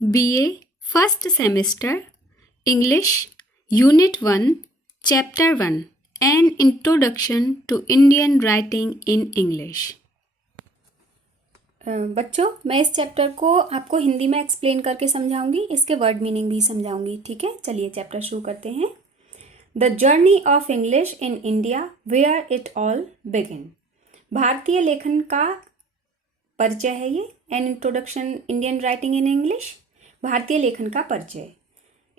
BA First Semester English Unit 1 Chapter 1 An Introduction to Indian Writing in English। बच्चों, मैं इस chapter को आपको हिंदी में एक्सप्लेन करके समझाऊंगी, इसके वर्ड मीनिंग भी समझाऊंगी। ठीक है, चलिए चैप्टर शुरू करते हैं। The journey of English in India where it all begin. भारतीय लेखन का परिचय है ये। An introduction Indian writing in English, भारतीय लेखन का परिचय।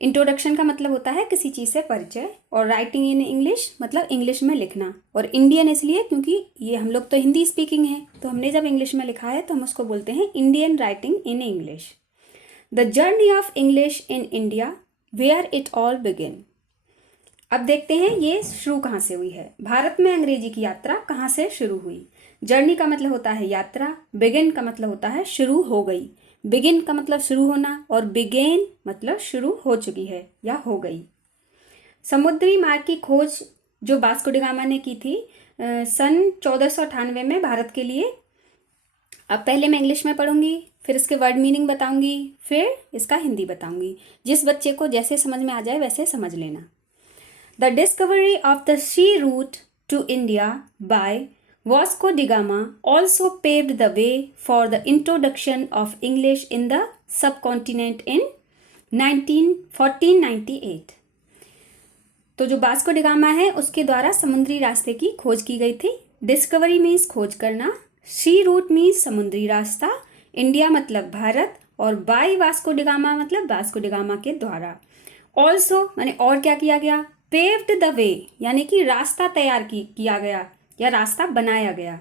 इंट्रोडक्शन का मतलब होता है किसी चीज़ से परिचय, और राइटिंग इन इंग्लिश मतलब इंग्लिश में लिखना। और इंडियन इसलिए क्योंकि ये हम लोग तो हिंदी स्पीकिंग है, तो हमने जब इंग्लिश में लिखा है तो हम उसको बोलते हैं Indian writing in English. The journey of English in India where it all begin. अब देखते हैं ये शुरू कहाँ से हुई है। भारत में अंग्रेजी की यात्रा कहाँ से शुरू हुई। जर्नी का मतलब होता है यात्रा, बिगिन का मतलब होता है शुरू हो गई। बिगिन का मतलब शुरू होना, और बिगेन मतलब शुरू हो चुकी है या हो गई। समुद्री मार्ग की खोज जो वास्को डी गामा ने की थी सन 1498 में भारत के लिए। अब पहले मैं इंग्लिश में पढ़ूंगी, फिर इसके वर्ड मीनिंग बताऊंगी, फिर इसका हिंदी बताऊंगी। जिस बच्चे को जैसे समझ में आ जाए वैसे समझ लेना। The discovery of the sea route to India by Vasco da Gama also paved the way for the introduction of English in the subcontinent in 1498। तो जो वास्को डी गामा है उसके द्वारा समुद्री रास्ते की खोज की गई थी। डिस्कवरी मीन्स खोज करना, सी रूट मीन्स समुद्री रास्ता, इंडिया मतलब भारत, और बाय वास्को डी गामा मतलब वास्को डी गामा के द्वारा। ऑल्सो माने और क्या किया गया, पेव्ड द वे यानी कि रास्ता तैयार किया गया या रास्ता बनाया गया।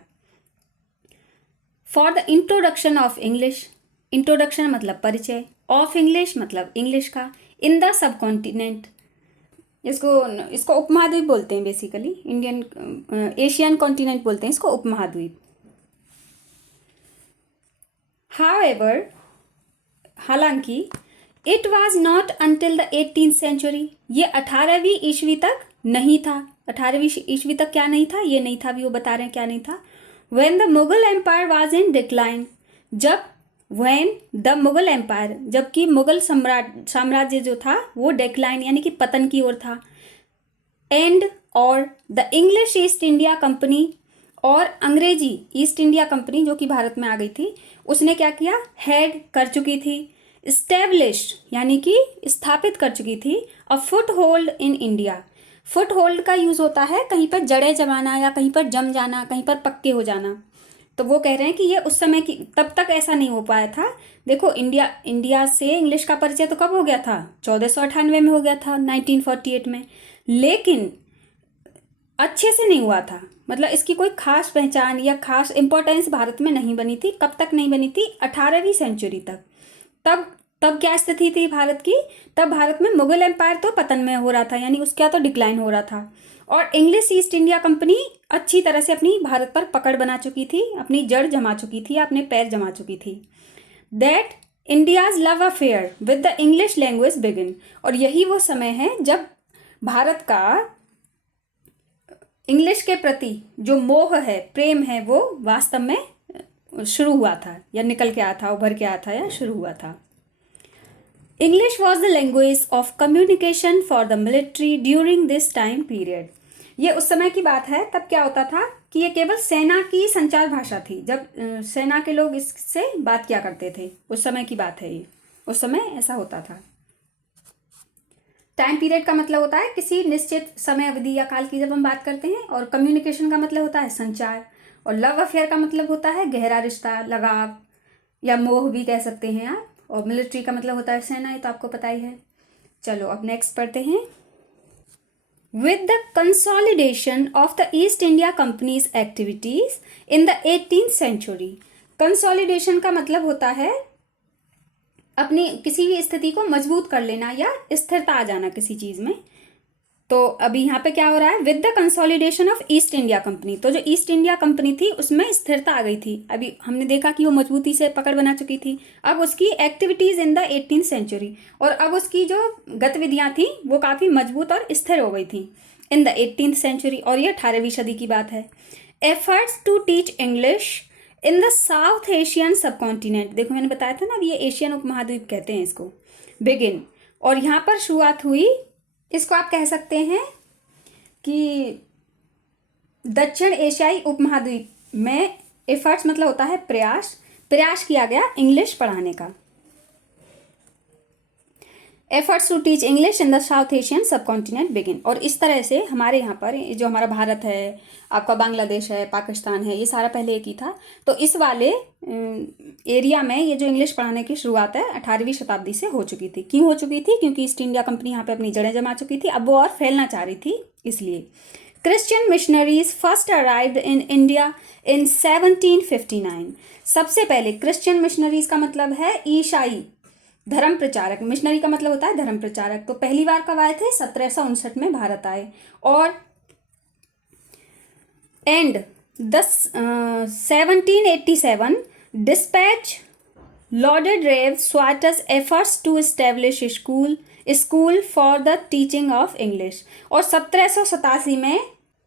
For the introduction of English, introduction मतलब परिचय, ऑफ इंग्लिश मतलब इंग्लिश का, इन द सब कॉन्टिनेंट, इसको उपमहाद्वीप बोलते हैं बेसिकली, इंडियन एशियन कॉन्टिनेंट बोलते हैं इसको, उपमहाद्वीप। हाउएवर हालांकि, it was not until the 18th century, ये 18वीं ईस्वी तक नहीं था। 18वीं ईस्वी तक क्या नहीं था, ये नहीं था, भी वो बता रहे हैं क्या नहीं था। When the Mughal empire was in decline, when the Mughal empire जबकि मुगल साम्राज्य जो था वो डिक्लाइन यानी कि पतन की ओर था। एंड और the English east India company, और अंग्रेजी ईस्ट इंडिया कंपनी जो कि भारत में आ गई थी, उसने क्या किया, हैड कर चुकी थी, स्टेब्लिश्ड यानी कि स्थापित कर चुकी थी, a foot hold in India. Foot hold का यूज होता है कहीं पर जड़ें जमाना या कहीं पर जम जाना, कहीं पर पक्के हो जाना। तो वो कह रहे हैं कि ये उस समय की, तब तक ऐसा नहीं हो पाया था। देखो इंडिया से इंग्लिश का परिचय तो कब हो गया था, 1498 में हो गया था, 1948 में, लेकिन अच्छे से नहीं हुआ था। मतलब इसकी कोई खास पहचान या खास इंपॉर्टेंस भारत में नहीं बनी थी। कब तक नहीं बनी थी, 18वीं सेंचुरी तक। तब क्या स्थिति थी भारत की, तब भारत में मुगल एम्पायर तो पतन में हो रहा था, यानी उसका तो डिक्लाइन हो रहा था, और इंग्लिश ईस्ट इंडिया कंपनी अच्छी तरह से अपनी भारत पर पकड़ बना चुकी थी, अपनी जड़ जमा चुकी थी, अपने पैर जमा चुकी थी। That India's love affair with the English language begin, और यही वो समय है जब भारत का इंग्लिश के प्रति जो मोह है, प्रेम है, वो वास्तव में शुरू हुआ था, या निकल के आया था, उभर के आया था, या शुरू हुआ था। English was the language of communication for the military during this time period। ये उस समय की बात है। तब क्या होता था कि ये केवल सेना की संचार भाषा थी, जब सेना के लोग इससे बात किया करते थे, उस समय की बात है ये, उस समय ऐसा होता था। टाइम पीरियड का मतलब होता है किसी निश्चित समय अवधि या काल की जब हम बात करते हैं, और कम्युनिकेशन का मतलब होता है संचार, और लव अफेयर का मतलब होता है गहरा रिश्ता, लगाव या मोह भी कह सकते हैं आप, और मिलिट्री का मतलब होता है सेना, ये तो आपको पता ही है। चलो अब नेक्स्ट पढ़ते हैं। With the consolidation of the East India company's activities in the 18th century. Consolidation का मतलब होता है अपनी किसी भी स्थिति को मजबूत कर लेना या स्थिरता आ जाना किसी चीज में। तो अभी यहाँ पे क्या हो रहा है, with the consolidation of east India company, तो जो ईस्ट इंडिया कंपनी थी उसमें स्थिरता आ गई थी। अभी हमने देखा कि वो मजबूती से पकड़ बना चुकी थी। अब उसकी activities in the 18th century, और अब उसकी जो गतिविधियां थी वो काफ़ी मजबूत और स्थिर हो गई थी इन द 18th सेंचुरी, और ये 18वीं सदी की बात है। Efforts to teach English in the South Asian subcontinent, देखो मैंने बताया था ना, अब ये एशियन उपमहाद्वीप कहते हैं इसको, बिगिन, और यहाँ पर शुरुआत हुई, इसको आप कह सकते हैं कि दक्षिण एशियाई उपमहाद्वीप में एफर्ट्स मतलब होता है प्रयास, प्रयास किया गया इंग्लिश पढ़ाने का। Efforts to teach English in the South Asian subcontinent begin, और इस तरह से हमारे यहाँ पर जो हमारा भारत है, आपका बांग्लादेश है, पाकिस्तान है, ये सारा पहले एक ही था। तो इस वाले एरिया में ये जो इंग्लिश पढ़ाने की शुरुआत है 18वीं शताब्दी से हो चुकी थी। क्यों हो चुकी थी? क्योंकि ईस्ट इंडिया कंपनी यहाँ पे अपनी जड़ें जमा चुकी थी, अब वो और फैलना चाह रही थी, इसलिए। Christian missionaries first arrived in India in 1759। सबसे पहले क्रिश्चियन मिशनरीज का मतलब है ईसाई धर्म प्रचारक, मिशनरी का मतलब होता है धर्म प्रचारक। तो पहली बार कब आए थे? 1759 में भारत आए, और and 1787 dispatch lauded Rev Swartus efforts to establish school for the teaching of English। और 1787 में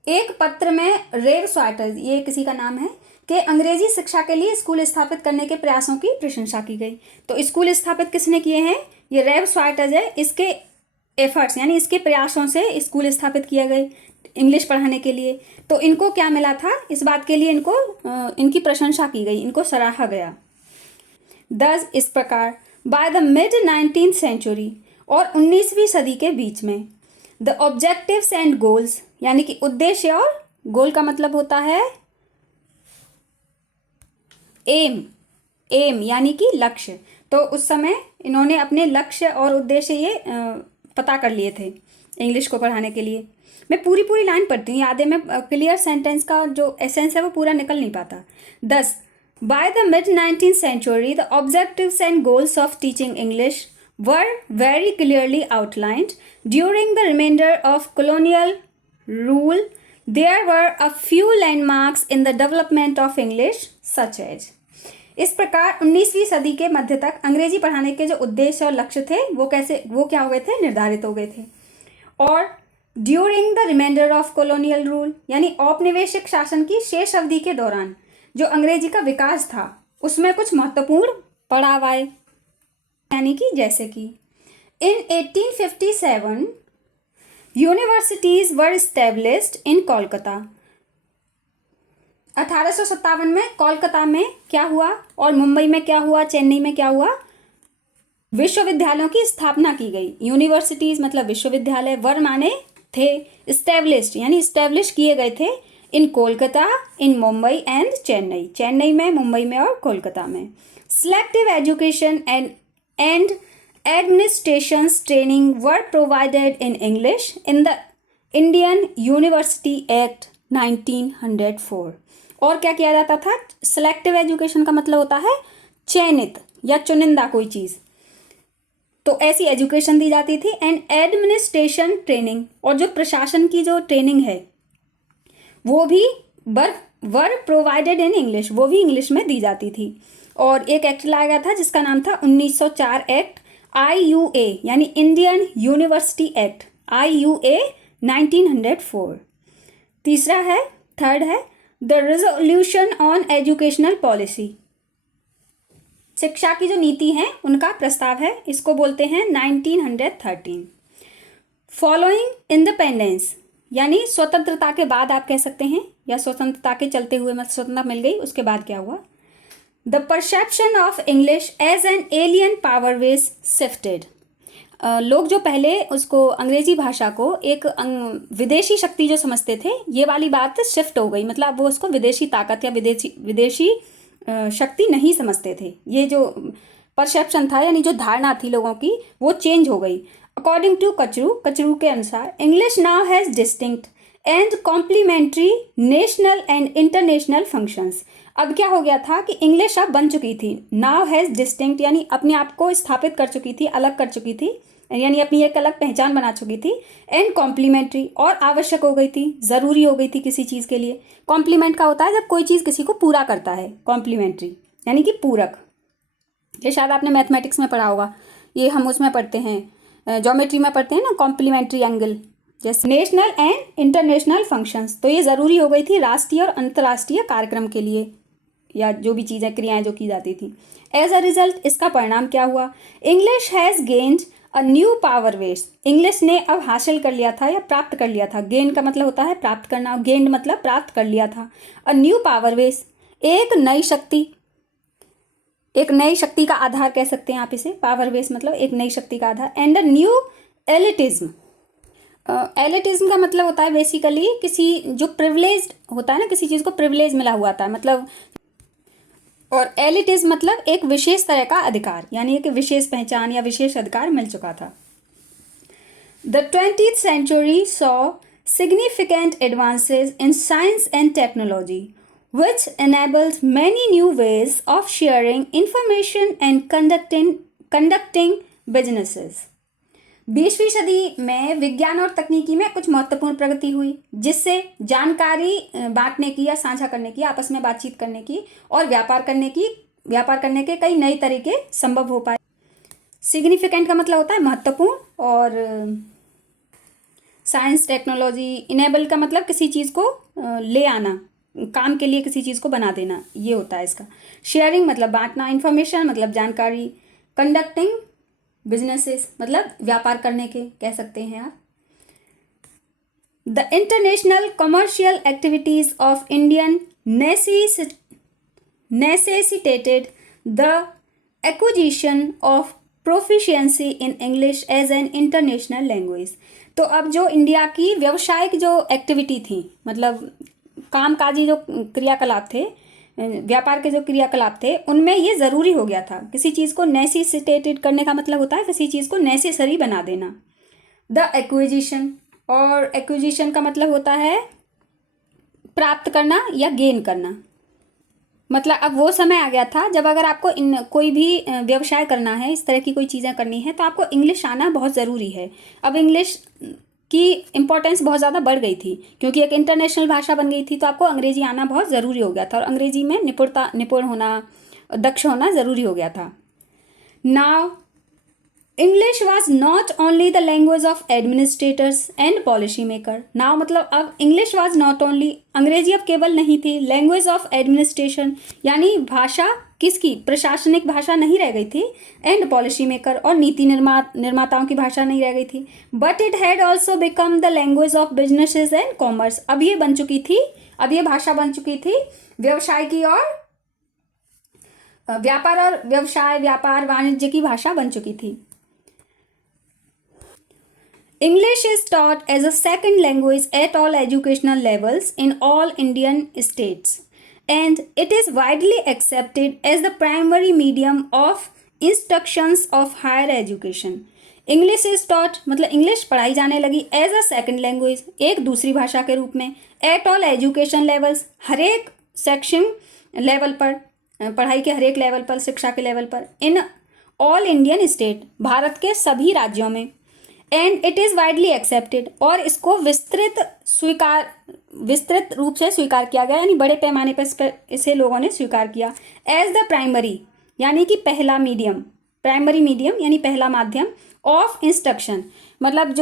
एक पत्र में रेव स्वाटस, ये किसी का नाम है, कि अंग्रेजी शिक्षा के लिए स्कूल स्थापित करने के प्रयासों की प्रशंसा की गई। तो स्कूल स्थापित किसने किए हैं? ये रेव स्वाटस है, इसके एफर्ट्स यानी इसके प्रयासों से स्कूल स्थापित किए गए इंग्लिश पढ़ाने के लिए। तो इनको क्या मिला था? इस बात के लिए इनको इनकी प्रशंसा की गई, इनको सराहा गया। दस इस प्रकार bye the mid 19th century, और 19वीं सदी के बीच में, द ऑब्जेक्टिव्स एंड गोल्स, यानी कि उद्देश्य और गोल का मतलब होता है एम यानी कि लक्ष्य। तो उस समय इन्होंने अपने लक्ष्य और उद्देश्य ये पता कर लिए थे इंग्लिश को पढ़ाने के लिए। मैं पूरी लाइन पढ़ती हूँ, याद है, मैं क्लियर सेंटेंस का जो एसेंस है वो पूरा निकल नहीं पाता। 10 by the mid 19th century the objectives and goals of teaching English were very clearly outlined. During the remainder of colonial rule, there were a few landmarks in the development of English, such as। इस प्रकार 19वीं सदी के मध्य तक अंग्रेजी पढ़ाने के जो उद्देश्य और लक्ष्य थे वो क्या हो गए थे? निर्धारित हो गए थे। और during the reminder of colonial rule, यानी औपनिवेशिक शासन की शेष अवधि के दौरान जो अंग्रेजी का विकास था उसमें कुछ महत्वपूर्ण पड़ाव आए, यानी कि जैसे कि इन 1857 universities were established in Kolkata. 1857 में कोलकाता में क्या हुआ, और मुंबई में क्या हुआ, चेन्नई में क्या हुआ? विश्वविद्यालयों की स्थापना की गई। यूनिवर्सिटीज मतलब विश्वविद्यालय, वर माने थे, एस्टेब्लिश्ड यानी एस्टेब्लिश किए गए थे, इन कोलकाता, इन मुंबई एंड चेन्नई, चेन्नई में, मुंबई में और कोलकाता में। Selective education and administration's training were provided in English in the Indian University Act 1904। और क्या किया जाता था? सिलेक्टिव एजुकेशन का मतलब होता है चयनित या चुनिंदा कोई चीज़, तो ऐसी एजुकेशन दी जाती थी। एंड एडमिनिस्ट्रेशन ट्रेनिंग, और जो प्रशासन की जो ट्रेनिंग है वो भी वर प्रोवाइडेड इन इंग्लिश, वो भी इंग्लिश में दी जाती थी। और एक एक्ट लाया गया था जिसका नाम था 1904 एक्ट, IUA यानी इंडियन यूनिवर्सिटी एक्ट, IUA 1904। तीसरा है, थर्ड है the resolution on educational policy, शिक्षा की जो नीति है उनका प्रस्ताव है, इसको बोलते हैं 1913। फॉलोइंग इंडिपेंडेंस यानी स्वतंत्रता के बाद आप कह सकते हैं, या स्वतंत्रता के चलते हुए मतलब स्वतंत्रता मिल गई उसके बाद क्या हुआ? The perception of English as an alien power was shifted. लोग जो पहले उसको अंग्रेजी भाषा को एक विदेशी शक्ति जो समझते थे, ये वाली बात शिफ्ट हो गई, मतलब वो उसको विदेशी ताकत या विदेशी शक्ति नहीं समझते थे। ये जो परसेप्शन था यानी जो धारणा थी लोगों की वो चेंज हो गई। अकॉर्डिंग टू कचरू के अनुसार English now has distinct and complementary national and international functions. अब क्या हो गया था कि इंग्लिश अब बन चुकी थी, नाउ हैज़ डिस्टिंक्ट यानी अपने आप को स्थापित कर चुकी थी, अलग कर चुकी थी, यानी अपनी एक अलग पहचान बना चुकी थी। एंड कॉम्प्लीमेंट्री, और आवश्यक हो गई थी, ज़रूरी हो गई थी किसी चीज़ के लिए। कॉम्प्लीमेंट का होता है जब कोई चीज़ किसी को पूरा करता है, कॉम्प्लीमेंट्री यानी कि पूरक। ये शायद आपने मैथमेटिक्स में पढ़ा होगा, ये हम उसमें पढ़ते हैं, ज्योमेट्री में पढ़ते हैं ना, कॉम्प्लीमेंट्री एंगल, जैसे नेशनल एंड इंटरनेशनल फंक्शंस। तो ये ज़रूरी हो गई थी राष्ट्रीय और अंतर्राष्ट्रीय कार्यक्रम के लिए, या जो भी चीज़ें क्रियाएं जो की जाती थी। एज अ रिजल्ट इसका परिणाम क्या हुआ? English has gained a new power base. English ने अब हासिल कर लिया था या प्राप्त कर लिया था। गेन का मतलब होता है प्राप्त करना, गेंड मतलब प्राप्त कर लिया था। अ न्यू पावर बेस, एक नई शक्ति, एक नई शक्ति का आधार कह सकते हैं आप इसे। पावर बेस मतलब एक नई शक्ति का आधार। And a new elitism. Elitism का मतलब होता है बेसिकली किसी जो प्रिविलेज्ड होता है ना, किसी चीज़ को प्रिविलेज मिला हुआ था मतलब। और एलिटिज्म मतलब एक विशेष तरह का अधिकार, यानी एक विशेष पहचान या विशेष अधिकार मिल चुका था। The 20th century saw significant advances in science and technology, which enabled many new ways of sharing information and conducting businesses. 20वीं सदी में विज्ञान और तकनीकी में कुछ महत्वपूर्ण प्रगति हुई, जिससे जानकारी बांटने की या साझा करने की, आपस में बातचीत करने की और व्यापार करने के कई नए तरीके संभव हो पाए। सिग्निफिकेंट का मतलब होता है महत्वपूर्ण, और साइंस टेक्नोलॉजी, इनेबल का मतलब किसी चीज़ को ले आना, काम के लिए किसी चीज़ को बना देना, ये होता है इसका। शेयरिंग मतलब बांटना, इन्फॉर्मेशन मतलब जानकारी, कंडक्टिंग बिजनेसेस मतलब व्यापार करने के कह सकते हैं आप। The international commercial activities of Indian necessitated the acquisition of proficiency in English as an international language। तो अब जो इंडिया की व्यावसायिक जो एक्टिविटी थी, मतलब कामकाजी जो क्रियाकलाप थे, व्यापार के जो क्रियाकलाप थे, उनमें ये ज़रूरी हो गया था। किसी चीज़ को नेसेसिटेटेड करने का मतलब होता है किसी चीज़ को नेसेसरी बना देना। द एक्विजिशन, और एक्विजिशन का मतलब होता है प्राप्त करना या गेन करना। मतलब अब वो समय आ गया था जब अगर आपको कोई भी व्यवसाय करना है, इस तरह की कोई चीज़ें करनी है, तो आपको इंग्लिश आना बहुत ज़रूरी है। अब इंग्लिश की इम्पोर्टेंस बहुत ज़्यादा बढ़ गई थी, क्योंकि एक इंटरनेशनल भाषा बन गई थी, तो आपको अंग्रेजी आना बहुत ज़रूरी हो गया था, और अंग्रेजी में निपुण होना, दक्ष होना ज़रूरी हो गया था। Now English was not only the language of administrators and policy maker. Now मतलब अब इंग्लिश वॉज नॉट ओनली, अंग्रेजी अब केवल नहीं थी, लैंग्वेज ऑफ एडमिनिस्ट्रेशन यानी भाषा किसकी, प्रशासनिक भाषा नहीं रह गई थी, एंड पॉलिसी मेकर और नीति निर्माताओं की भाषा नहीं रह गई थी। But it had also become the language of businesses and commerce. अब ये भाषा बन चुकी थी व्यवसाय की और व्यापार वाणिज्य की भाषा बन चुकी थी। English is taught as a second language at all educational levels in all Indian states, and it is widely accepted as the primary medium of instructions of higher education. English is taught मतलब English पढ़ाई जाने लगी as a second language, एक दूसरी भाषा के रूप में, at all education levels, हर एक सेक्शन लेवल पर, पढ़ाई के हर एक लेवल पर, शिक्षा के लेवल पर, in all Indian state, Bharat के सभी राज्यों में, and it is widely accepted, और इसको विस्तृत रूप से स्वीकार किया गया, यानी बड़े पैमाने पर इसे लोगों ने स्वीकार किया। एज द प्राइमरी यानी कि पहला मीडियम, प्राइमरी मीडियम यानी पहला माध्यम, ऑफ इंस्ट्रक्शन मतलब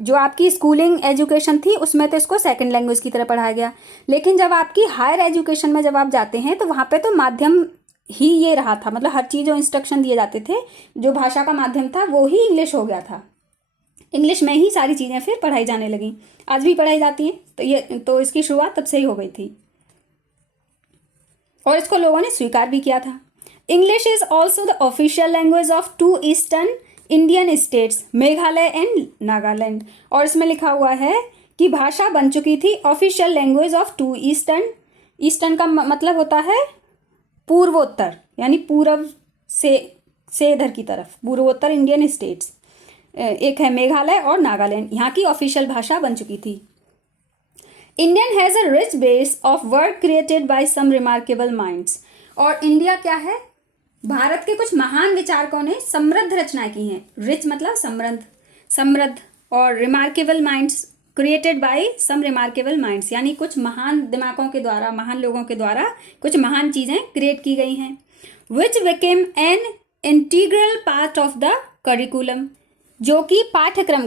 जो आपकी स्कूलिंग एजुकेशन थी उसमें तो इसको सेकंड लैंग्वेज की तरह पढ़ाया गया, लेकिन जब आपकी हायर एजुकेशन में जब आप जाते हैं तो वहाँ पे तो माध्यम ही ये रहा था, मतलब हर चीज़ जो इंस्ट्रक्शन दिए जाते थे, जो भाषा का माध्यम था वो ही इंग्लिश हो गया था। इंग्लिश में ही सारी चीज़ें फिर पढ़ाई जाने लगी, आज भी पढ़ाई जाती हैं, तो इसकी शुरुआत तब से ही हो गई थी और इसको लोगों ने स्वीकार भी किया था। English is also the official language of 2 eastern Indian states, Meghalaya and Nagaland, और इसमें लिखा हुआ है कि भाषा बन चुकी थी ऑफिशियल लैंग्वेज ऑफ 2 ईस्टर्न का मतलब होता है पूर्वोत्तर, यानी पूर्व से इधर की तरफ, पूर्वोत्तर इंडियन स्टेट्स, एक है मेघालय और नागालैंड, यहाँ की ऑफिशियल भाषा बन चुकी थी। Indian has a rich base of work created by some remarkable minds, और इंडिया क्या है, भारत के कुछ महान विचारकों ने समृद्ध रचनाएं की हैं। रिच मतलब समृद्ध, और remarkable minds, created by some remarkable minds यानी कुछ महान दिमागों के द्वारा, महान लोगों के द्वारा कुछ महान चीज़ें क्रिएट की गई हैं। Which became an integral part of the curriculum, जो कि पाठ्यक्रम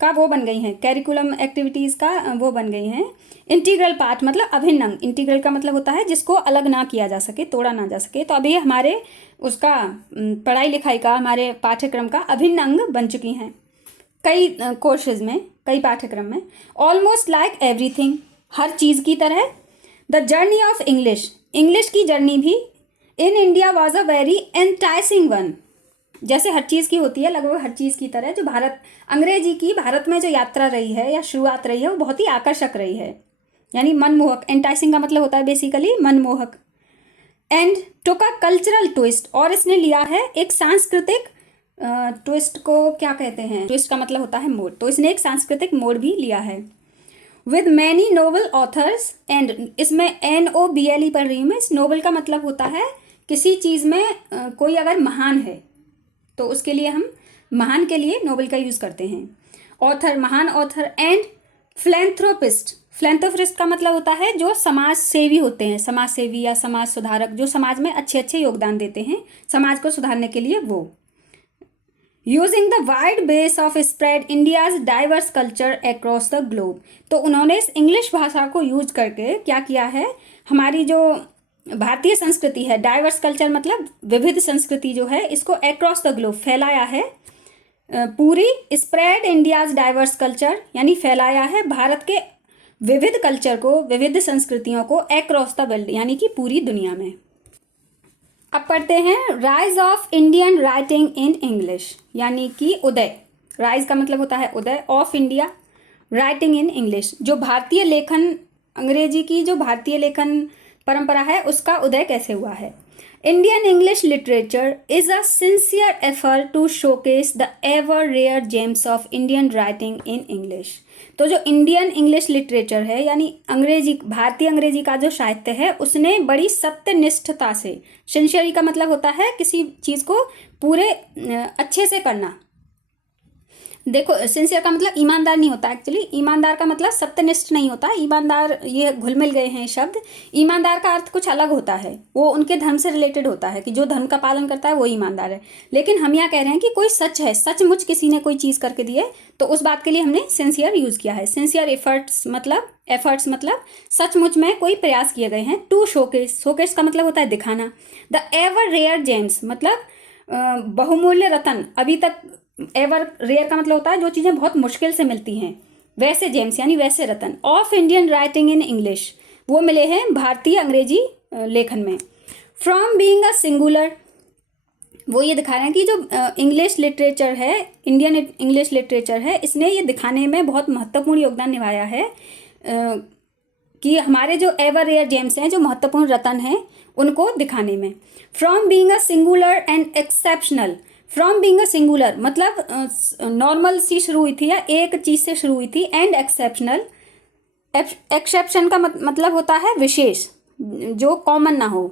का वो बन गई हैं, कैरिकुलम एक्टिविटीज़ का वो बन गई हैं इंटीग्रल पार्ट, मतलब अभिन्न अंग। इंटीग्रल का मतलब होता है जिसको अलग ना किया जा सके, तोड़ा ना जा सके। तो अभी हमारे उसका पढ़ाई लिखाई का, हमारे पाठ्यक्रम का अभिन्न अंग बन चुकी हैं कई कोर्सेज में, कई पाठ्यक्रम में। ऑलमोस्ट लाइक एवरीथिंग, हर चीज़ की तरह। The journey of English, English की जर्नी भी in India was a very enticing one. जैसे हर चीज़ की होती है, लगभग हर चीज़ की तरह जो अंग्रेजी की भारत में जो यात्रा रही है या शुरुआत रही है वो बहुत ही आकर्षक रही है, यानी मनमोहक। एंटाइसिंग का मतलब होता है बेसिकली मनमोहक। And took a cultural twist, और इसने लिया है एक सांस्कृतिक ट्विस्ट को क्या कहते हैं, ट्विस्ट का मतलब होता है मोड़, तो इसने एक सांस्कृतिक मोड़ भी लिया है। With many noble authors, and इसमें NOBLE पढ़ रही हूँ मैं। इस नोबल का मतलब होता है किसी चीज़ में कोई अगर महान है तो उसके लिए हम महान के लिए नोबल का यूज़ करते हैं। ऑथर, महान ऑथर। एंड फिलैंथ्रोपिस्ट, फिलैंथ्रोपिस्ट का मतलब होता है जो समाज सेवी होते हैं, समाज सेवी या समाज सुधारक, जो समाज में अच्छे अच्छे योगदान देते हैं समाज को सुधारने के लिए वो। Using the wide base of spread India's diverse culture across the globe, तो उन्होंने इस इंग्लिश भाषा को यूज करके क्या किया है, हमारी जो भारतीय संस्कृति है, डाइवर्स कल्चर मतलब विविध संस्कृति जो है, इसको अक्रॉस द ग्लोब फैलाया है पूरी। स्प्रेड इंडियाज डाइवर्स कल्चर यानी फैलाया है भारत के विविध कल्चर को, विविध संस्कृतियों को अक्रॉस द वर्ल्ड यानी कि पूरी दुनिया में। अब पढ़ते हैं rise of Indian writing in English, यानी कि उदय। राइज का मतलब होता है उदय, of India writing in English, जो भारतीय लेखन, अंग्रेजी की जो भारतीय लेखन परंपरा है उसका उदय कैसे हुआ है। Indian English literature is a sincere effort to showcase the ever rare gems of Indian writing in English. तो जो इंडियन इंग्लिश लिटरेचर है यानी अंग्रेजी, भारतीय अंग्रेजी का जो साहित्य है, उसने बड़ी सत्यनिष्ठता से, सिंसियरी का मतलब होता है किसी चीज़ को पूरे अच्छे से करना। देखो, सिंसियर का मतलब ईमानदार नहीं होता, एक्चुअली ईमानदार का मतलब सत्यनिष्ठ नहीं होता। ईमानदार, ये घुल मिल गए हैं शब्द। ईमानदार का अर्थ कुछ अलग होता है, वो उनके धर्म से रिलेटेड होता है कि जो धर्म का पालन करता है वो ईमानदार है। लेकिन हम यहाँ कह रहे हैं कि कोई सच है, सचमुच किसी ने कोई चीज़ करके दी है, तो उस बात के लिए हमने सिंसियर यूज़ किया है। सिंसियर एफर्ट्स मतलब सचमुच में कोई प्रयास किए गए हैं। टू शोकेस, शोकेस का मतलब होता है दिखाना। द एवर रेयर जेम्स मतलब बहुमूल्य रत्न, अभी तक एवर रेयर का मतलब होता है जो चीज़ें बहुत मुश्किल से मिलती हैं, वैसे जेम्स यानी वैसे रत्न। Of Indian writing in English, वो मिले हैं भारतीय अंग्रेजी लेखन में। फ्रॉम बीइंग अ सिंगुलर, वो ये दिखा रहे हैं कि जो इंग्लिश लिटरेचर है, इंडियन इंग्लिश लिटरेचर है, इसने ये दिखाने में बहुत महत्वपूर्ण योगदान निभाया है कि हमारे जो एवर रेयर जेम्स हैं, जो महत्वपूर्ण रत्न हैं, उनको दिखाने में। From being a singular and exceptional, from being a singular मतलब नॉर्मल सी शुरू हुई थी या एक चीज़ से शुरू हुई थी। एंड एक्सेप्शनल, एक्सेप्शन का मतलब होता है विशेष, जो कॉमन ना हो,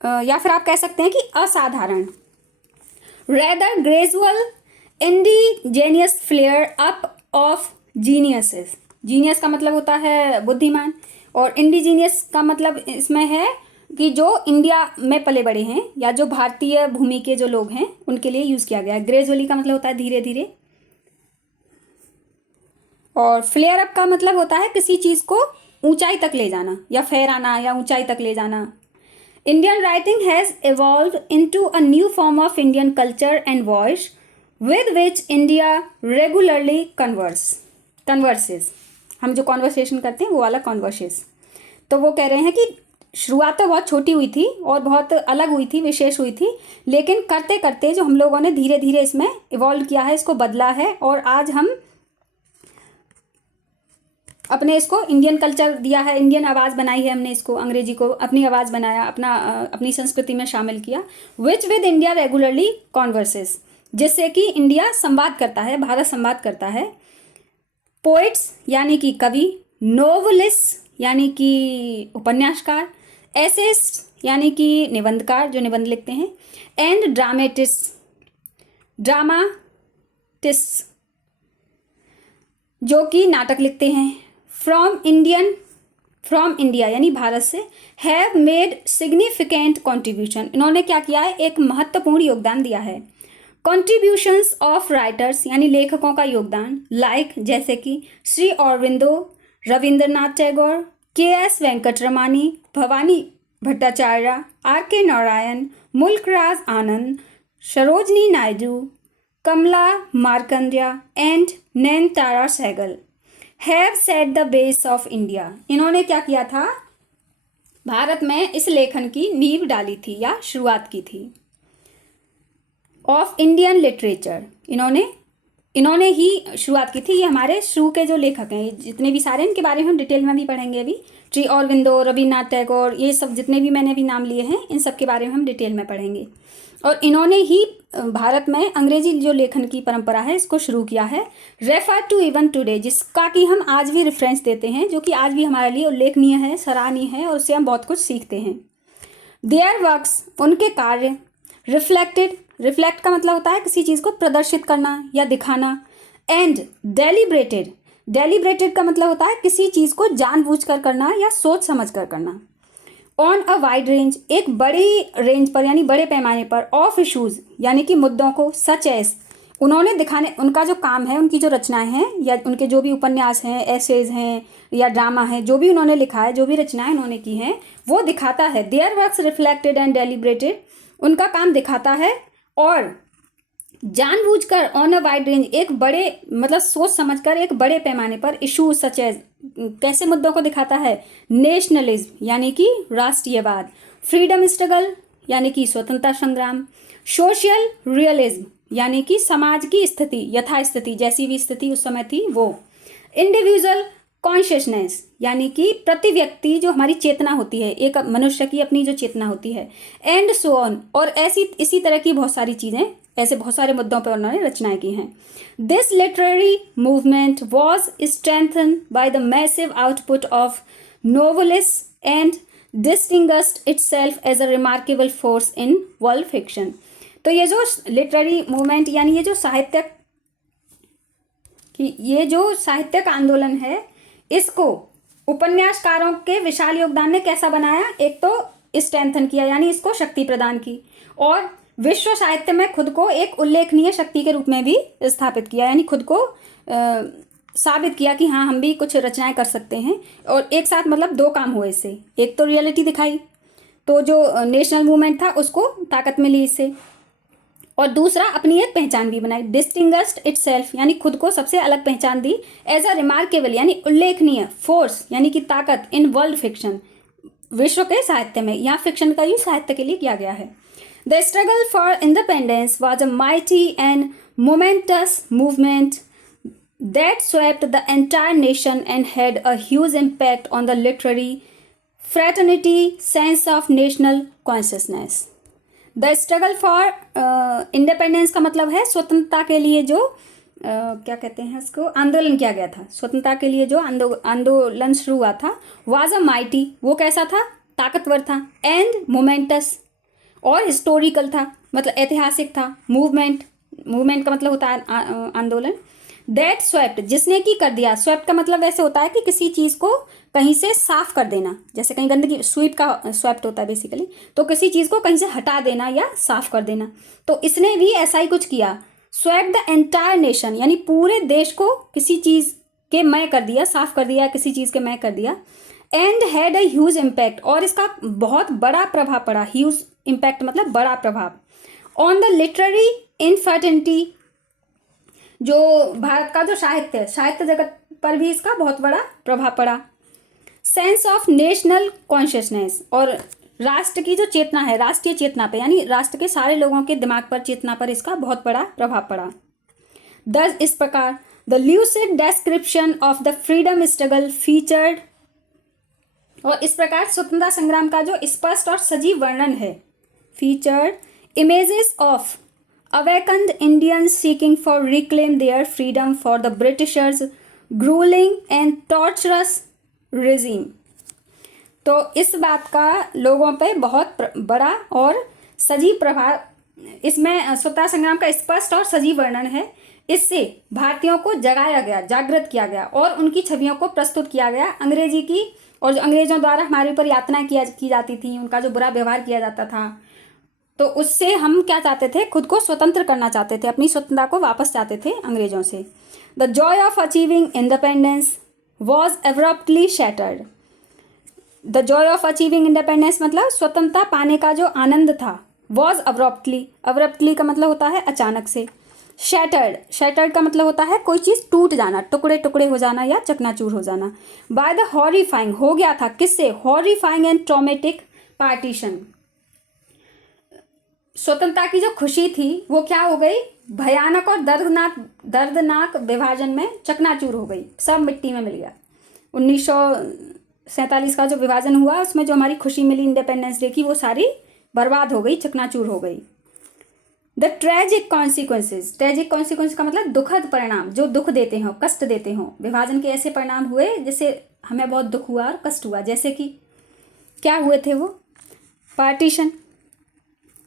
या फिर आप कह सकते हैं कि असाधारण। Rather gradual indigenous flare up of geniuses, genius का मतलब होता है बुद्धिमान, और इंडिजीनियस का मतलब इसमें है कि जो इंडिया में पले बड़े हैं या जो भारतीय भूमि के जो लोग हैं उनके लिए यूज़ किया गया है। ग्रेजुअली का मतलब होता है धीरे धीरे, और फ्लेयर अप का मतलब होता है किसी चीज़ को ऊंचाई तक ले जाना या फहराना या ऊंचाई तक ले जाना। Indian writing has evolved into a new form of Indian culture and voice with which India regularly converses। हम जो कॉन्वर्सेशन करते हैं वो वाला कॉन्वर्सेस। तो वो कह रहे हैं कि शुरुआत तो बहुत छोटी हुई थी और बहुत अलग हुई थी, विशेष हुई थी, लेकिन करते करते जो हम लोगों ने धीरे धीरे इसमें इवॉल्व किया है, इसको बदला है, और आज हम अपने इसको इंडियन कल्चर दिया है, इंडियन आवाज़ बनाई है हमने, इसको अंग्रेजी को अपनी आवाज़ बनाया, अपनी संस्कृति में शामिल किया। विच विद इंडिया रेगुलरली कॉन्वर्सेस, जिससे कि इंडिया संवाद करता है, भारत संवाद करता है। पोइट्स यानी कि कवि, नोवेलिस्ट यानी कि उपन्यासकार, एसेस्ट यानी कि निबंधकार जो निबंध लिखते हैं, एंड ड्रामाटिस्ट जो कि नाटक लिखते हैं। फ्रॉम इंडिया यानी भारत से, हैव मेड सिग्निफिकेंट कॉन्ट्रीब्यूशन, इन्होंने क्या किया है, एक महत्वपूर्ण योगदान दिया है। कॉन्ट्रीब्यूशंस ऑफ राइटर्स यानी लेखकों का योगदान, लाइक जैसे कि Shri Aurobindo, Rabindranath Tagore, K S. Venkataramani, Bhabani Bhattacharya, R K. Narayan, Mulk Raj Anand, Sarojini Naidu, Kamala Markandaya and Nayantara Sahgal have set the base of India. इन्होंने क्या किया था, भारत में इस लेखन की नींव डाली थी या शुरुआत की थी। ऑफ इंडियन लिटरेचर, इन्होंने ही शुरुआत की थी। ये हमारे शुरू के जो लेखक हैं, जितने भी सारे, इनके बारे में हम डिटेल में भी पढ़ेंगे अभी। श्री अरविंदो, रविन्द्रनाथ टैगोर, ये सब जितने भी मैंने अभी नाम लिए हैं, इन सब के बारे में हम डिटेल में पढ़ेंगे। और इन्होंने ही भारत में अंग्रेजी जो लेखन की परंपरा है इसको शुरू किया है। रेफर टू इवन टुडे, जिसका कि हम आज भी रेफरेंस देते हैं, जो कि आज भी हमारे लिए उल्लेखनीय है, सराहनीय है और उससे हम बहुत कुछ सीखते हैं। देयर वर्क्स, उनके कार्य, रिफ्लेक्ट का मतलब होता है किसी चीज़ को प्रदर्शित करना या दिखाना। एंड डेलिब्रेटेड का मतलब होता है किसी चीज़ को जानबूझकर करना या सोच समझ कर करना। ऑन अ वाइड रेंज, एक बड़ी रेंज पर यानी बड़े पैमाने पर। ऑफ इशूज़ यानी कि मुद्दों को। सच एज, उन्होंने दिखाने, उनका जो काम है, उनकी जो रचनाएं हैं या उनके जो भी उपन्यास हैं, एसेज हैं या ड्रामा है, जो भी उन्होंने लिखा है, जो भी रचनाएं उन्होंने की हैं, वो दिखाता है। देयर वर्क्स रिफ्लेक्टेड एंड डेलिब्रेटेड, उनका काम दिखाता है और जानबूझकर। ऑन अ वाइड रेंज, एक बड़े मतलब सोच समझकर एक बड़े पैमाने पर। इशूज सच एज, कैसे मुद्दों को दिखाता है। नेशनलिज्म यानी कि राष्ट्रीयवाद। फ्रीडम स्ट्रगल यानी कि स्वतंत्रता संग्राम। सोशल रियलिज्म यानी कि समाज की स्थिति, यथास्थिति, जैसी भी स्थिति उस समय थी वो। इंडिविजुअल कॉन्शियसनेस यानी कि प्रति व्यक्ति जो हमारी चेतना होती है, एक मनुष्य की अपनी जो चेतना होती है। एंड सो ऑन, और ऐसी इसी तरह की बहुत सारी चीज़ें, ऐसे बहुत सारे मुद्दों पर उन्होंने रचनाएं की हैं। This literary movement was strengthen by the massive output of novelist and distinguished itself as a remarkable force in world fiction. तो ये जो लिटरेरी मूवमेंट यानी ये जो साहित्यक आंदोलन है, इसको उपन्यासकारों के विशाल योगदान ने कैसा बनाया। एक तो स्ट्रेंथन किया यानी इसको शक्ति प्रदान की, और विश्व साहित्य में खुद को एक उल्लेखनीय शक्ति के रूप में भी स्थापित किया, यानी खुद को साबित किया कि हाँ, हम भी कुछ रचनाएं कर सकते हैं। और एक साथ मतलब दो काम हुए इससे। एक तो रियलिटी दिखाई, तो जो नेशनल मूवमेंट था उसको ताकत मिली इससे, और दूसरा अपनी एक पहचान भी बनाई। डिस्टिंग्विश्ड इटसेल्फ यानी खुद को सबसे अलग पहचान दी। एज अ रिमार्केबल यानी उल्लेखनीय। फोर्स यानी कि ताकत। इन वर्ल्ड फिक्शन, विश्व के साहित्य में, यहाँ फिक्शन का यूज साहित्य के लिए किया गया है। The struggle for independence was a mighty and moments movement that swept the entire nation and had a huge impact on the literary fraternity sense of national consciousness. The struggle for independence का मतलब है स्वतंत्रता के लिए जो क्या कहते हैं इसको, आंदोलन किया गया था। स्वतंत्रता के लिए जो आंदोलन शुरू हुआ था। was a mighty, वो कैसा था, ताकतवर था। and momentous, और हिस्टोरिकल था, मतलब ऐतिहासिक था। मूवमेंट का मतलब होता है आंदोलन। दैट स्वेप्ट, जिसने की कर दिया। स्वेप्ट का मतलब वैसे होता है कि किसी चीज़ को कहीं से साफ कर देना, जैसे कहीं गंदगी, स्वीप का स्वेप्ट होता है बेसिकली, तो किसी चीज़ को कहीं से हटा देना या साफ कर देना। तो इसने भी ऐसा ही कुछ किया। स्वेप द एंटायर नेशन यानी पूरे देश को किसी चीज़ के मय कर दिया, साफ कर दिया, किसी चीज़ के मय कर दिया। And had a huge impact, और इसका बहुत बड़ा प्रभाव पड़ा। ह्यूज इम्पैक्ट मतलब बड़ा प्रभाव। ऑन द लिटरेरी इनफर्टिनिटी, जो भारत का जो साहित्य जगत पर भी इसका बहुत बड़ा प्रभाव पड़ा। सेंस ऑफ नेशनल कॉन्शियसनेस, और राष्ट्र की जो चेतना है, राष्ट्रीय चेतना पे, यानी राष्ट्र के सारे लोगों के दिमाग पर, चेतना पर इसका बहुत बड़ा प्रभाव पड़ा। दस इस प्रकार the lucid description of the freedom struggle featured, और इस प्रकार स्वतंत्रता संग्राम का जो स्पष्ट और सजीव वर्णन है, featured images of awakened Indians seeking for reclaim their freedom for the Britishers grueling and torturous regime। तो इस बात का लोगों पे बहुत बड़ा और सजीव प्रभाव, इसमें स्वतंत्रता संग्राम का स्पष्ट और सजीव वर्णन है। इससे भारतीयों को जगाया गया, जागृत किया गया और उनकी छवियों को प्रस्तुत किया गया अंग्रेजी की, और जो अंग्रेजों द्वारा हमारे ऊपर यातनाएं की जाती थी, उनका जो बुरा व्यवहार किया जाता था, तो उससे हम क्या चाहते थे, खुद को स्वतंत्र करना चाहते थे, अपनी स्वतंत्रता को वापस चाहते थे अंग्रेजों से। The Joy of achieving independence was abruptly shattered. The Joy of achieving independence मतलब स्वतंत्रता पाने का जो आनंद था, वॉज अब्रप्टली, अब्रप्टली का मतलब होता है अचानक से। शैटर्ड, शैटर्ड का मतलब होता है कोई चीज़ टूट जाना, टुकड़े टुकड़े हो जाना या चकनाचूर हो जाना। बाय द हॉरिफाइंग, हो गया था किससे, हॉरिफाइंग एंड ट्रॉमेटिक पार्टीशन। स्वतंत्रता की जो खुशी थी वो क्या हो गई, भयानक और दर्दनाक विभाजन में चकनाचूर हो गई, सब मिट्टी में मिल गया। 1947 का जो विभाजन हुआ उसमें जो हमारी खुशी मिली इंडिपेंडेंस डे की, वो सारी बर्बाद हो गई, चकनाचूर हो गई। The tragic consequences, tragic consequence का मतलब दुखद परिणाम, जो दुख देते हों, कष्ट देते हों। विभाजन के ऐसे परिणाम हुए जिससे हमें बहुत दुख हुआ और कष्ट हुआ, जैसे कि क्या हुए थे वो, पार्टीशन,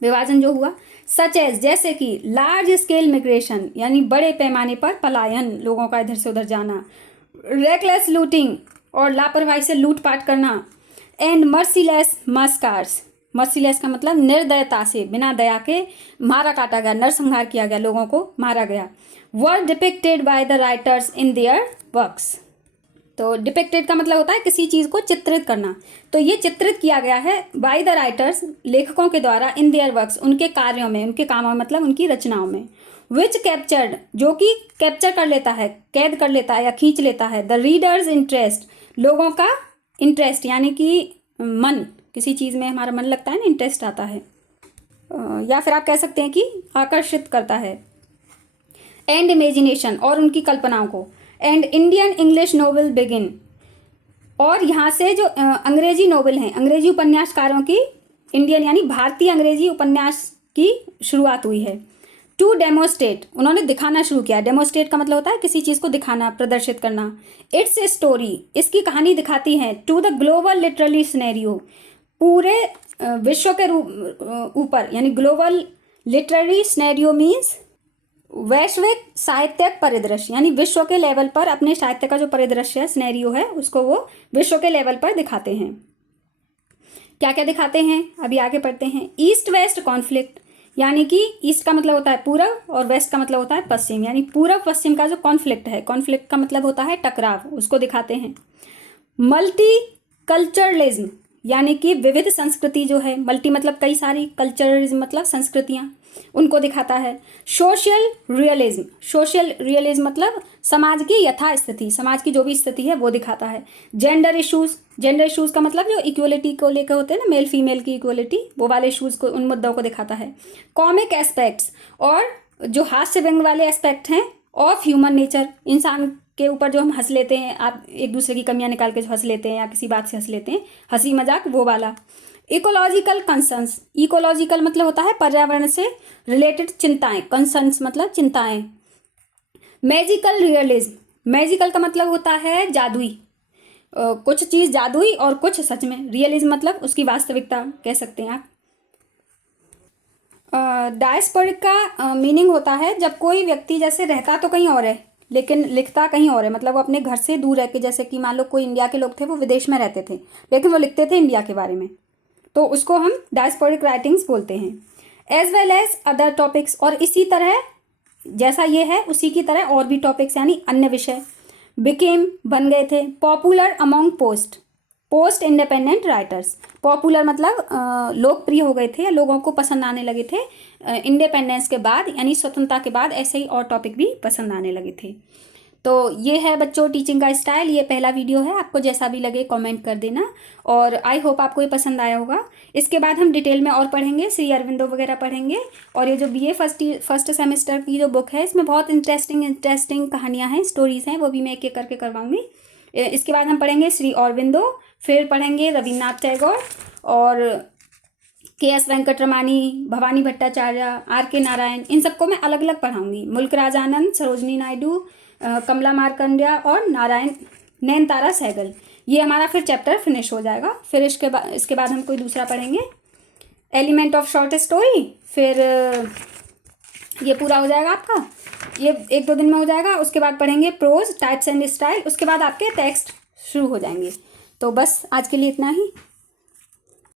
विभाजन जो हुआ। सच एज, जैसे कि लार्ज स्केल मिग्रेशन, यानी बड़े पैमाने पर पलायन, लोगों का इधर से उधर जाना। रेकलेस लूटिंग, और लापरवाही से लूटपाट करना। एंड मर्सीलेस मस्कार्स, मर्सीलेस का मतलब निर्दयता से, बिना दया के मारा काटा गया, नरसंहार किया गया, लोगों को मारा गया। Were depicted by the writers in their works. तो डिपिक्टेड का मतलब होता है किसी चीज़ को चित्रित करना, तो ये चित्रित किया गया है बाय द राइटर्स, लेखकों के द्वारा, इन देयर वर्क्स, उनके कार्यों में, उनके कामों में, मतलब उनकी रचनाओं में। विच कैप्चर्ड, जो कि कैप्चर कर लेता है, कैद कर लेता है या खींच लेता है। द रीडर्स इंटरेस्ट, लोगों का इंटरेस्ट यानी कि मन, किसी चीज़ में हमारा मन लगता है ना, इंटरेस्ट आता है, या फिर आप कह सकते हैं कि आकर्षित करता है। एंड इमेजिनेशन, और उनकी कल्पनाओं को। And Indian English novel begin, और यहाँ से जो अंग्रेजी नोवेल हैं, अंग्रेजी उपन्यासकारों की, इंडियन यानी भारतीय अंग्रेजी उपन्यास की शुरुआत हुई है। टू डेमोस्ट्रेट, उन्होंने दिखाना शुरू किया। डेमोस्ट्रेट का मतलब होता है किसी चीज़ को दिखाना, प्रदर्शित करना। इट्स स्टोरी, इसकी कहानी दिखाती है। To the global literary scenario, पूरे विश्व के ऊपर, यानी ग्लोबल लिटरेरी सिनेरियो मीन्स वैश्विक साहित्यिक परिदृश्य, यानी विश्व के लेवल पर अपने साहित्य का जो परिदृश्य है, सिनेरियो है, उसको वो विश्व के लेवल पर दिखाते हैं। क्या क्या दिखाते हैं, अभी आगे पढ़ते हैं। ईस्ट वेस्ट कॉन्फ्लिक्ट, यानी कि ईस्ट का मतलब होता है पूरब और वेस्ट का मतलब होता है पश्चिम, यानी पूरब पश्चिम का जो कॉन्फ्लिक्ट है, कॉन्फ्लिक्ट का मतलब होता है टकराव, उसको दिखाते हैं। मल्टी कल्चरलिज्म, यानी कि विविध संस्कृति जो है, मल्टी मतलब कई सारी, कल्चरलिज्म मतलब संस्कृतियाँ, उनको दिखाता है। सोशल रियलिज्म, सोशल रियलिज्म मतलब समाज की यथास्थिति, समाज की जो भी स्थिति है वो दिखाता है। जेंडर इश्यूज, जेंडर इश्यूज का मतलब जो इक्वलिटी को लेकर होते हैं ना, मेल फीमेल की इक्वलिटी, वो वाले इश्यूज को, उन मुद्दों को दिखाता है। कॉमिक एस्पेक्ट्स, और जो हास्य व्यंग वाले एस्पेक्ट हैं ऑफ ह्यूमन नेचर, इंसान के ऊपर जो हम हंस लेते हैं, आप एक दूसरे की कमियां निकाल के जो हंस लेते हैं या किसी बात से हंस लेते हैं, हंसी मजाक, वो वाला। इकोलॉजिकल कंसर्न्स, इकोलॉजिकल मतलब होता है पर्यावरण से रिलेटेड चिंताएं, कंसर्न्स मतलब चिंताएं। मैजिकल रियलिज्म, मैजिकल का मतलब होता है जादुई, कुछ चीज़ जादुई और कुछ सच में। रियलिज्म मतलब उसकी वास्तविकता कह सकते हैं आप। डायस्पोरिक का मीनिंग होता है जब कोई व्यक्ति जैसे रहता तो कहीं और है लेकिन लिखता कहीं और है, मतलब वो अपने घर से दूर रह के, जैसे कि मान लो कोई इंडिया के लोग थे, वो विदेश में रहते थे लेकिन वो लिखते थे इंडिया के बारे में, तो उसको हम डायस्पोरिक राइटिंग्स बोलते हैं। As well as other topics, और इसी तरह जैसा ये है उसी की तरह और भी टॉपिक्स यानी अन्य विषय। बिकेम बन गए थे। Popular among post independent writers, popular मतलब लोकप्रिय हो गए थे या लोगों को पसंद आने लगे थे इंडिपेंडेंस के बाद, यानी स्वतंत्रता के बाद ऐसे ही और टॉपिक भी पसंद आने लगे थे। तो ये है बच्चों टीचिंग का स्टाइल, ये पहला वीडियो है, आपको जैसा भी लगे कमेंट कर देना, और आई होप आपको ये पसंद आया होगा। इसके बाद हम डिटेल में और पढ़ेंगे, श्री अरविंदो वगैरह पढ़ेंगे, और ये जो बीए फर्स्ट सेमेस्टर की जो बुक है इसमें बहुत इंटरेस्टिंग कहानियाँ हैं, स्टोरीज़ हैं, वो भी मैं एक एक करके करवाऊँगी। इसके बाद हम पढ़ेंगे श्री अरविंदो, फिर पढ़ेंगे रविन्द्रनाथ टैगोर और के.एस. वेंकटरमानी, भवानी भट्टाचार्य, आर.के. नारायण, इन सबको मैं अलग अलग पढ़ाऊँगी। मुल्क राज आनंद, सरोजनी नायडू, कमला मार्कंड्या और नयनतारा सहगल, ये हमारा फिर चैप्टर फिनिश हो जाएगा। फिर इसके बाद हम कोई दूसरा पढ़ेंगे, एलिमेंट ऑफ शॉर्ट स्टोरी, फिर ये पूरा हो जाएगा आपका, ये 1-2 दिन में हो जाएगा। उसके बाद पढ़ेंगे प्रोज, टाइप्स एंड स्टाइल, उसके बाद आपके टेक्स्ट शुरू हो जाएंगे। तो बस आज के लिए इतना ही।